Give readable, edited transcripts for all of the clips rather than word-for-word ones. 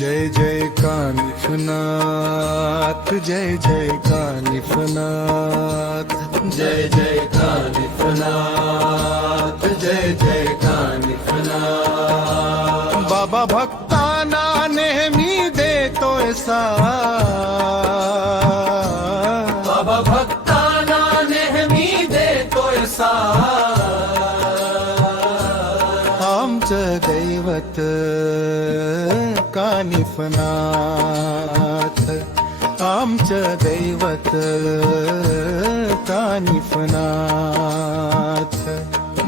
जय जय कानिफनाथ, जय जय कानिफनाथ, जय जय कानिफनाथ, जय जय कानिफनाथ। बाबा भक्तांना नेहमी देतोय साथ, बाबा भक्तांना नेहमी देतोय साथ। आमचं दैवत कानिफनाथ, आमचं दैवत कानिफनाथ।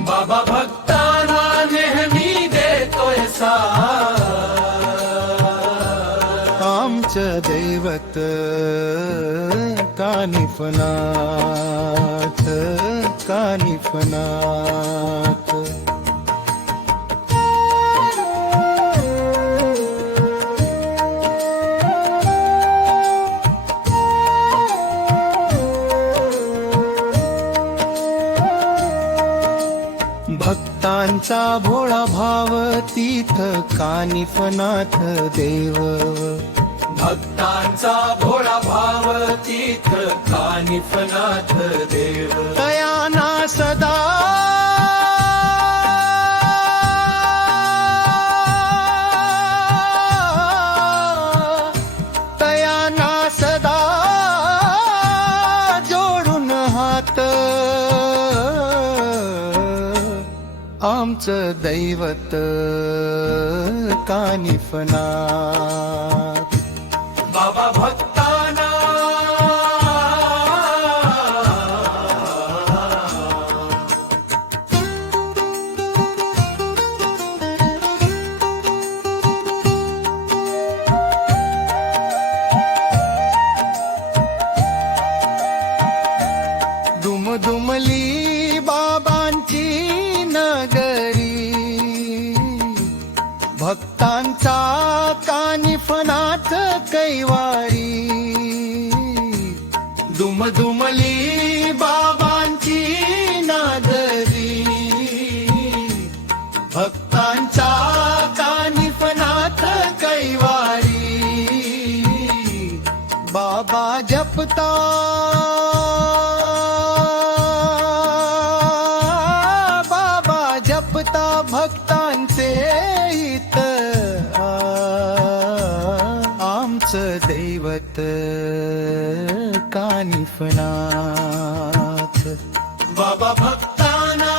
बाबा भक्तांना नेहमी देतोय साथ। आमचं दैवत कानिफनाथ, कानिफनाथ। भक्तांचा भोळा भाव तीथ कानिफनाथ देव, भक्तांचा भोळा भाव तीथ कानिफनाथ देव। तयाना सदा तयाना सदा जोडून हात, आमचं दैवत कानिफनाथ। बाबा भक्तांना दुमदुमली बाबांची नगरी, भक्तांचा कानिफनाथ कैवारी। दुमदुमली बाबांची नगरी, भक्तांचा कानिफनाथ कैवारी। बाबा जपता जपता भक्तांचे हित, आमचं दैवत कानिफनाथ। बाबा भक्तांना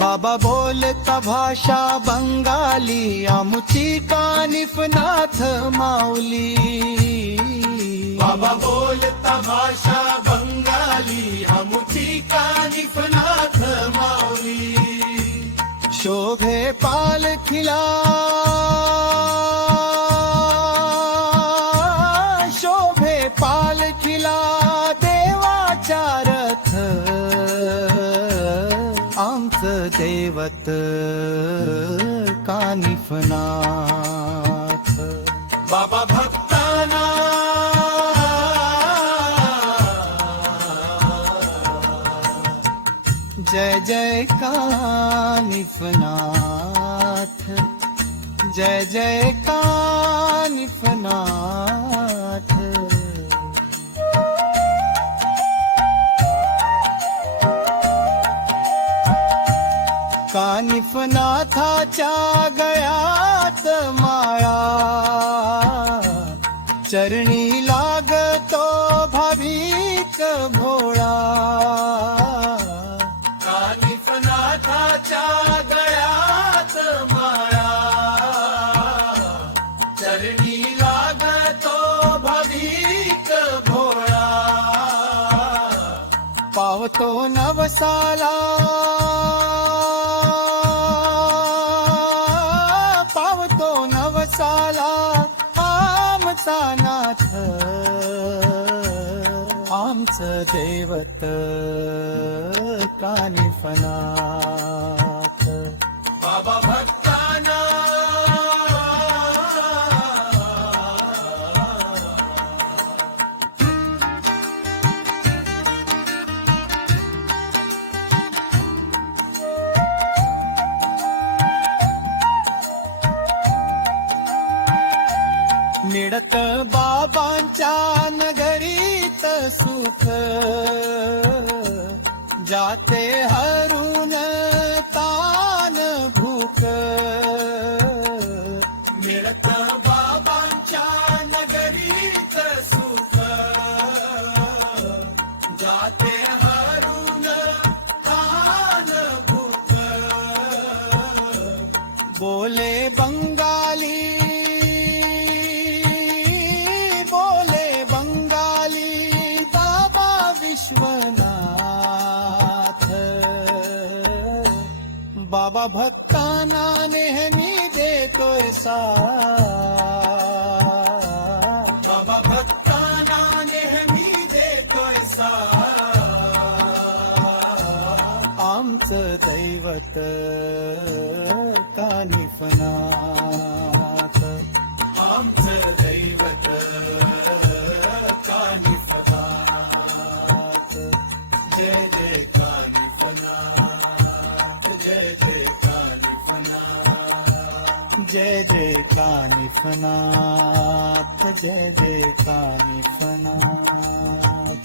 बाबा बोलता भाषा बंगाली, आमुची कानिफनाथ माऊली। बाबा बोलता भाषा बंगाली, आमुची कानिफनाथ माऊली। शोभे पालखीला शोभे पालखीला देवाचा रथ, आमचं दैवत कानिफनाथ। बाबा भक्तांना जय जय कानिफनाथ, जय जय कानिफनाथ। कानिफनाथाच्या गळ्यात माळा, चरणी लागतो भाविक भोळा। कानिफनाथाच्या गळ्यात माळा, चरणी लागतो भाविक भोळा। पावतो नवसाला पावतो नवसाला आमचा नाथ, आमचं दैवत कानिफनाथ। बाबा भक्तांना मिळत बाबांच्या नगरीत सुख, जाते हरून तान भूक. मिळत बाबांच्या नगरीत सुख, जाते हरून तान भूक. बोले बंगाली, बोले बंगाली बाबा विश्वनाथ. बाबा भक्तांना नेहमी देतोय साथ. बाबा भक्तांना नेहमी देतोय साथ. आमचं दैवत कानिफनाथ. आमचं दैवत कानिफनाथ. जय जय कानिफनाथ, जय जय कानिफनाथ. जय जय कानिफनाथ, जय जय कानिफनाथ.